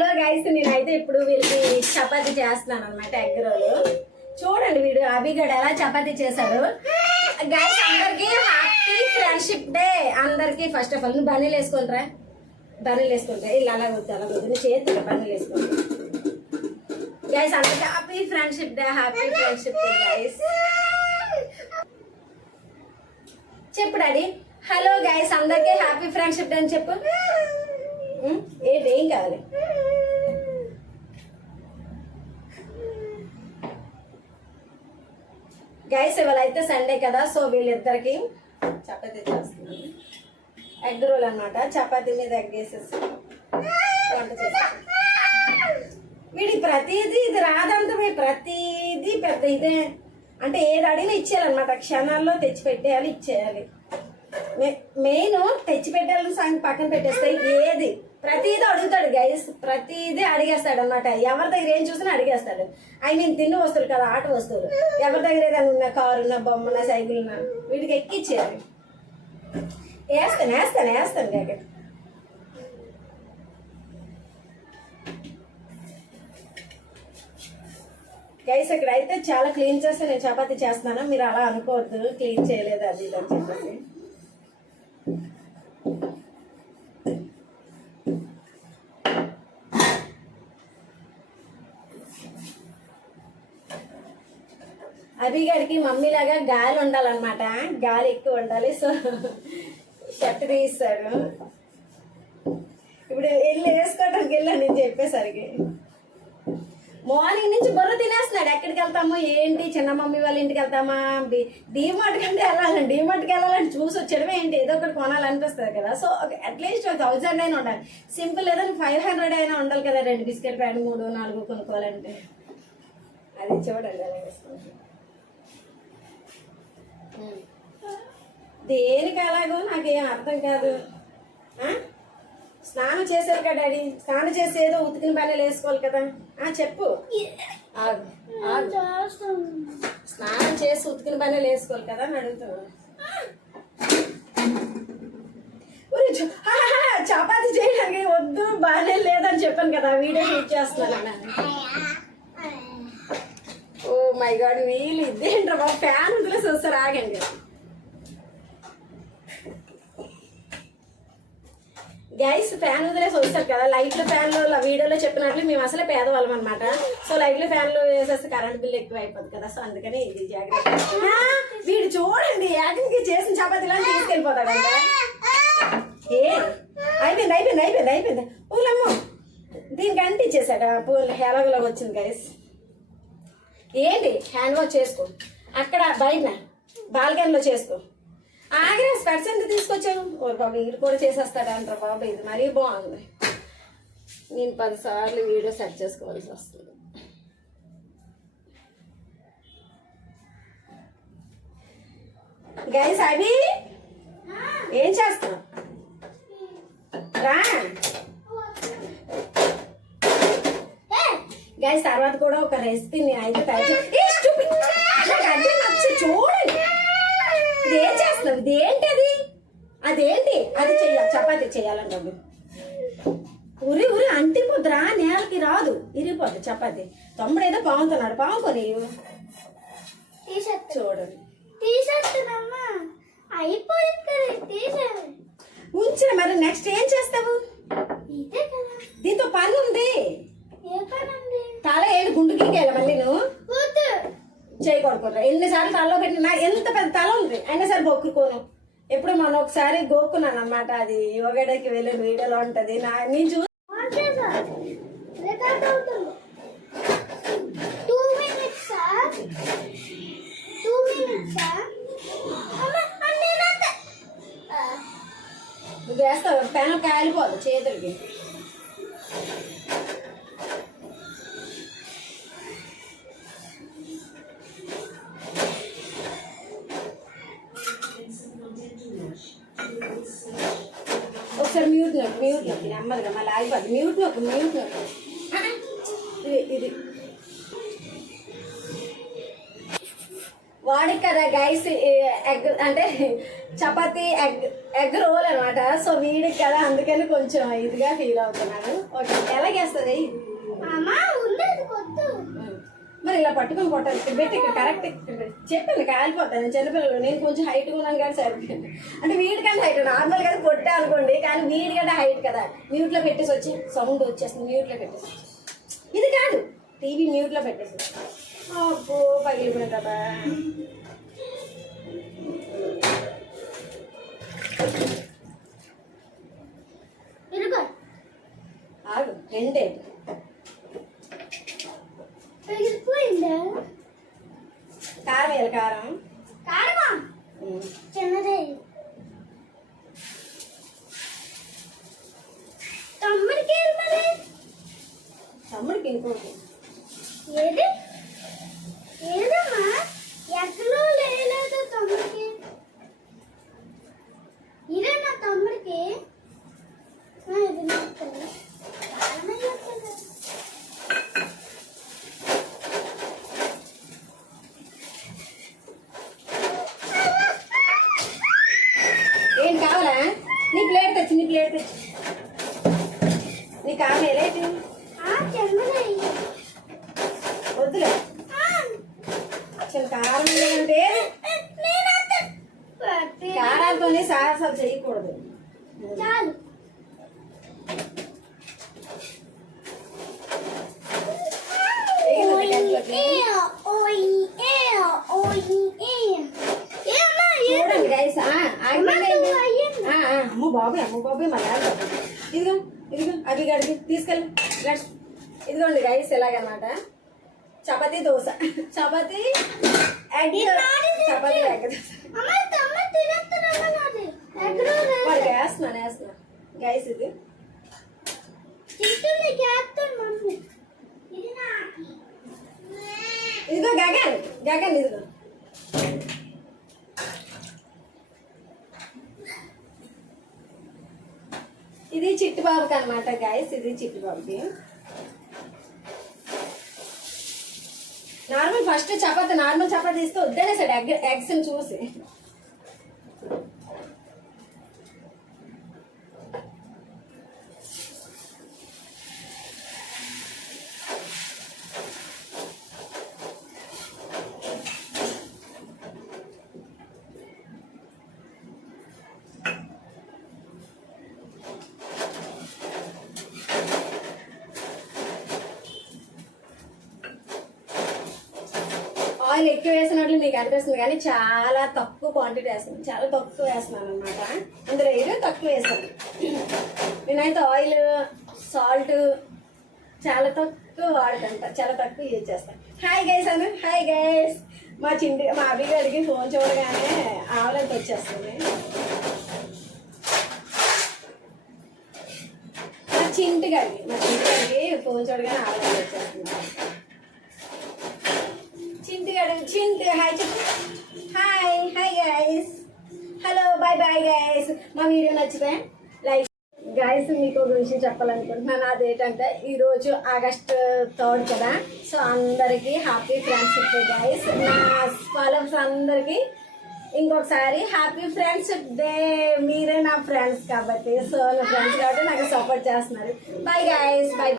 Hello guys, నేనైతే ఇప్పుడు వీళ్ళకి చపాతీ చేస్తున్నాను అనమాట. ఎగ్ రోల్ చూడండి. వీడు అభిగడ్ ఎలా చపాతీ చేశాడు. గైస్ అందరికి హ్యాపీ ఫ్రెండ్షిప్ డే. అందరికి ఫస్ట్ ఆఫ్ ఆల్ నువ్వు బనీలు వేసుకుంటారా? బనీలు వేసుకుంటా. ఇలా అలా వద్దు, అలా వద్దు. నువ్వు చేతులు బనీలు వేసుకుంటా. గైస్ అందరికి happy friendship day. Happy friendship day guys. చెప్పు డాడీ. హలో గైస్ అందరికి హ్యాపీ ఫ్రెండ్షిప్ డే అని చెప్పు. ఏం కావాలి? గైస్ ఇవాళ అయితే సండే కదా, సో వీళ్ళిద్దరికి చపాతీ చేస్తున్నాను. ఎగ్ రోల్ అనమాట. చపాతీ మీద ఎగ్ వేసేసి వంట చేస్తాను. వీడికి ప్రతిదీ ఇది రాదంతమే. ప్రతిదీ పెద్ద ఇదే అంటే ఏది అడిగినా ఇచ్చేయాలన్నమాట. క్షణాల్లో తెచ్చి పెట్టేయాలి, ఇచ్చేయాలి. మెయిన్ తెచ్చి పెట్టాలని సంగతి పక్కన పెట్టేస్తాయి. ఏది ప్రతిదీ అడుగుతాడు గైస్. ప్రతిదీ అడిగేస్తాడు అనమాట. ఎవరి దగ్గర ఏం చూసినా అడిగేస్తాడు. ఐ మీన్ తిన్న వస్తువులు కదా, ఆట వస్తువులు. ఎవరి దగ్గర ఏదైనా ఉన్న కారు ఉన్న బొమ్మ ఉన్న సైకిల్ ఉన్న వీటికి ఎక్కిచ్చేయాలి. వేస్తాను కాక. గైస్ ఇక్కడ అయితే చాలా క్లీన్ చేస్తే నేను చపాతీ చేస్తున్నాను. మీరు అలా అనుకోవద్దు, క్లీన్ చేయలేదు అది ఇది అని చెప్పేసి. అభిగాడికి మమ్మీ లాగా గాలి ఉండాలన్నమాట. గాలి ఎక్కువ ఉండాలి. సో షర్ట్ తీస్తాడు. ఇప్పుడు వెళ్ళి వేసుకోవడానికి వెళ్ళాను నేను చెప్పేసరికి. మార్నింగ్ నుంచి బుర్ర తినేస్తున్నాడు. ఎక్కడికి వెళ్తాము ఏంటి, చిన్న మమ్మీ వాళ్ళ ఇంటికి వెళ్తామా, డీమార్ట్కి అంటే వెళ్ళాలండి. డీమార్ట్కి వెళ్ళాలంటే చూసి వచ్చేయడమే ఏంటి, ఏదో ఒకటి కొనాలనిపిస్తుంది కదా. సో అట్లీస్ట్ 1000 అయినా ఉండాలి. సింపుల్ లేదని 500 అయినా ఉండాలి కదా. 2 బిస్కెట్ ప్యాడ్ 3 4 కొనుక్కోవాలంటే. అది చూడండి అలా వేసుకుంటాం. దేనికి అలాగో నాకేం అర్థం కాదు. స్నానం చేశారు కదా డాడీ. స్నానం చేసి ఏదో ఉతికిన పనులు వేసుకోవాలి కదా. చెప్పు. స్నానం చేసి ఉతికిన పనులు వేసుకోవాలి కదా అని అడుగుతున్నాను. చపాతీ చేయడానికి వద్దు, బాగానే లేదని చెప్పాను కదా. వీడియో షూట్ చేస్తున్నాను. ఓ మై గాడ్, వీళ్ళు ఇదేంట్రా బాబు. ఫ్యాన్ వదిలేసి వస్తారు. ఆగండి గైస్. ఫ్యాన్ వదిలేసి వస్తారు కదా. లైట్లు ఫ్యాన్లు వీడియోలో చెప్పినట్లు మేము అసలే పేదవాళ్ళం అనమాట. సో లైట్లు ఫ్యాన్లు వేసేస్తే కరెంట్ బిల్ ఎక్కువ అయిపోతుంది కదా. సో అందుకని ఇది జాగ్రత్త. వీడు చూడండి యాక్టింగ్ చేసిన చపాతీలా తీసుకెళ్ళిపోతాడంట. అయిపోయింది. పూలమ్మ దీనికి అంటించేసాడు. పూలు ఎలాగోలాగా వచ్చింది గైస్. ఏంటి హ్యాండ్ వాష్ చేసుకో. అక్కడ బయట బాల్కనీలో చేసుకో. ఆగిరా స్పెట్స్ ఎంత తీసుకొచ్చాను. ఓ బాబు వీడు కూడా చేసేస్తాడు అంటారు బాబు. ఇది మరీ బాగుంది. నేను 10 సార్లు వీడియో సెట్ చేసుకోవాల్సి వస్తుంది. గైస్ అవి ఏం చేస్తావు రా గైస్. తర్వాత కూడా ఒక రెసిపీ నేను అయితే తయారు చూడండి. ఇదేం చేస్తున్నావు? ఇదేంటి అదేంటి అది చెయ్యాలి. చపాతీ చేయాలంటే ఉరి అంటిపోద్దురా. నేలకి రాదు, ఇరిగిపోద్ది చపాతీ. తమ్ముడు ఏదో పాముతున్నాడు. పాముకొని చూడండి. ఉంచిన మరి నెక్స్ట్ ఏం చేస్తావు? దీంతో పని ఉంది. తల ఏడు గుండుకి మళ్ళీ నువ్వు చేయకూడదు. ఎన్నిసార్లు తలలో పెట్టినా ఎంత పెద్ద తల ఉంది అయినా సరే గోక్కుకోను. ఎప్పుడు మనం ఒకసారి గోక్కున్నాను అనమాట. అది యోగాడకి వెళ్ళిన వీడియోలో ఉంటది. నేను చూ వేస్తావు. పెనం కాలిపోదు చేతులకి. ఒకసారి మ్యూట్ నొక్కి నెమ్మదిగా మళ్ళీ ఆగిపోద్ది. మ్యూట్ నొక్కి. ఇది వాడికి కదా గైస్ ఎగ్ అంటే చపాతి ఎగ్ రోల్ అనమాట. సో వీడికి కదా, అందుకని కొంచెం ఇదిగా ఫీల్ అవుతున్నాను. ఓకే, ఎలాగేస్తుంది మరి ఇలా పట్టుకొని కొట్టాలి. పెట్టి ఇక్కడ కరెక్ట్ చెప్పాను, కాలిపోతాను చిన్నపిల్లలు. నేను కొంచెం హైట్గా ఉన్నాను కానీ సరిపోయింది. అంటే వీడికంటే హైట్ నార్మల్ కదా కొట్టా అనుకోండి, కానీ వీడికంటే హైట్ కదా. మ్యూట్లో పెట్టేసి వచ్చి సౌండ్ వచ్చేస్తుంది. మ్యూట్లో పెట్టేసి ఇది కాదు, టీవీ మ్యూట్లో పెట్టేసి. అబ్బో పగిలిపోయింది కదా. ఆగు, రెండే కారం వేయాలి. కారం చిన్నదే తమ్ముడికి ఇంకోటి ఏది ఏదమ్మా ఎక్కడో లేదు తమ్ముడికి. ఇదే నా తమ్ముడికి. ఇది ఏం కావాలా? నీ ప్లేట్ తెచ్చి నీ కారం వేరేటి వద్దులే. అసలు కారం అంటే కారాలతోనే సాహసాలు చేయకూడదు. చాలు. చూడండి గైస్, అమ్మ బాబు మా ఇదిగో అవి గడికి తీసుకెళ్ళి. ఇదిగోండి గైస్, ఎలాగనమాట చపాతీ దోశ, చపాతీ ఎగ్ వాడికి వేస్తున్నా గైస్. ఇది ఇదిగో గగన్ ఇదిగో. ఇది చిట్టుబాబుకి అనమాట గైస్. ఇది చిట్టుబాబుకి నార్మల్ ఫస్ట్ నార్మల్ చపాతీ ఇస్తే వద్దనేసాడు ఎగ్స్ చూసి. ఆయిల్ ఎక్కువ వేసినట్లు మీకు అనిపిస్తుంది, కానీ చాలా తక్కువ క్వాంటిటీ వేస్తాను. చాలా తక్కువ వేస్తున్నాను అనమాట. ఇందులో ఏదో తక్కువ వేస్తాను. నేనైతే ఆయిల్ సాల్ట్ చాలా తక్కువ వాడకంట, చాలా తక్కువ యూజ్ చేస్తాను. Hi guys hi guys. మా అభి గారికి ఫోన్ చూడగానే ఆవలంత వచ్చేస్తుంది. మా చింటి గారికి ఫోన్ చూడగానే ఆవలంత వచ్చేస్తుంది. Chinti hi guys, hello bye guys. మా వీడియో నచ్చితే లైక్. గైస్ మీకు ఒక విషయం చెప్పాలనుకుంటున్నాను. అదేంటంటే ఈరోజు ఆగస్ట్ 3 కదా. సో అందరికీ హ్యాపీ ఫ్రెండ్షిప్ డే గైస్. నా ఫాలోవర్స్ అందరికీ ఇంకొకసారి హ్యాపీ ఫ్రెండ్షిప్ డే. మీరే నా ఫ్రెండ్స్ కాబట్టి, సో నా ఫ్రెండ్స్ కాబట్టి నాకు సపోర్ట్ చేస్తున్నారు. Bye guys, bye.